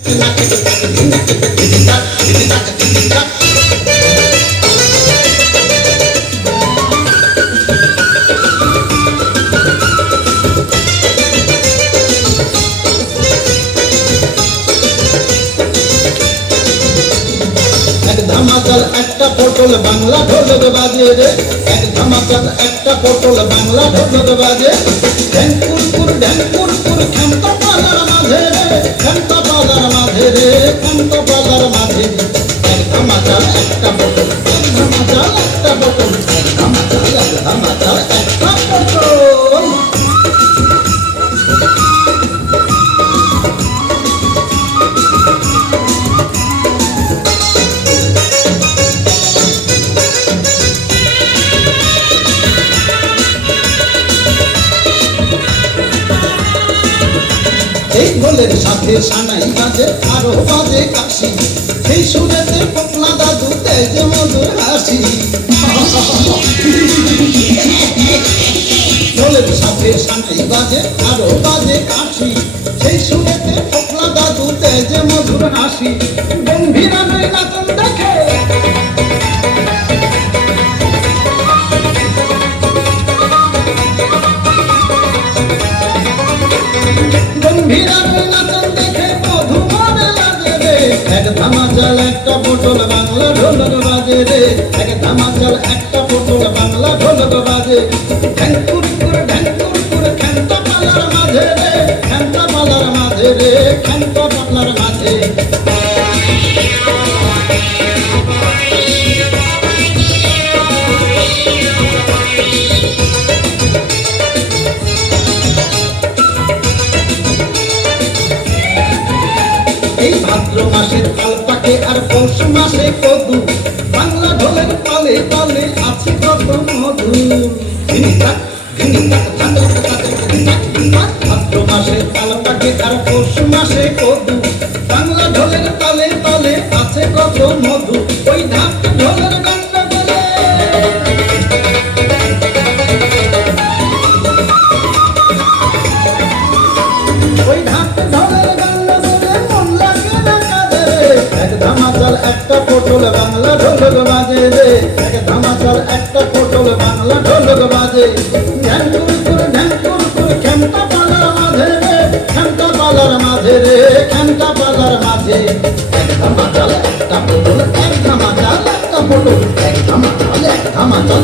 ধামাচাল একটা পটল বাংলা ঢোলক বাজে রে, এক ধামাচাল একটা পটল বাংলা ঢোলক বাজে। ঢ্যাঙ্কুরপুর ঢ্যাঙ্কুরপুর খান্তা পালার মাঝে রে, খান্তা পালার মাঝে রে, খান্তা পালার মাঝে। এক ধামাচাল একটা পটল, এক ধামাচাল একটা পটল, এক ধামাচাল এক ধামাচাল একটা পটল। এই ঢোলের সাথে সানাই বাজে আরো বাজে কাশি, সেই সুরেতে পকলা দাদু তেজ মধুর হাসি। ঢোলের সাথে সানাই বাজে আরো বাজে কাশি, সেই সুরেতে পকলা দাদু তেজ মধুর হাসি। গম্ভীরা নয় নাচন দেখে এক ধামাচাল একটা পটল বাংলা ঢোলক বাজে রে, এক ধামাচাল একটা পটল বাংলা ঢোলক বাজে। ঢ্যাঙ্কুরপুর ঢ্যাঙ্কুরপুর খান্তা পালার মাঝে রে, খান্তা পালার মাঝে রে, খান্তা পালার মাঝে। এই ভাদ্র মাসের তাল পাকে আর পৌষ মাসে কদু, বাংলা ঢোলের তালে তালে আছে কত মধু। ভাদ্র মাসের তাল পাকে আর পৌষ মাসে কদু, বাংলা ঢোলের তালে তালে আছে কত মধু। ওই ঢাক ঢোলের গানটা বলে ওই ঢাক ঢোলের গানটা বলে মন লাগে না কাঁদে রে। এক ধামাচাল একটা পটল বাংলা ঢোলক বাজে রে, এক ধামাচাল একটা পটল বাংলা ঢোলক বাজে। ঢ্যাঙ্কুরপুর ঢ্যাঙ্কুরপুর খান্তা পালার মাঝে রে, খান্তা পালার মাঝে রে, খান্তা পালার মাঝে। এক ধামাচাল একটা পটল, এক ধামাচাল একটা পটল, এক ধামাচাল এক ধামাচাল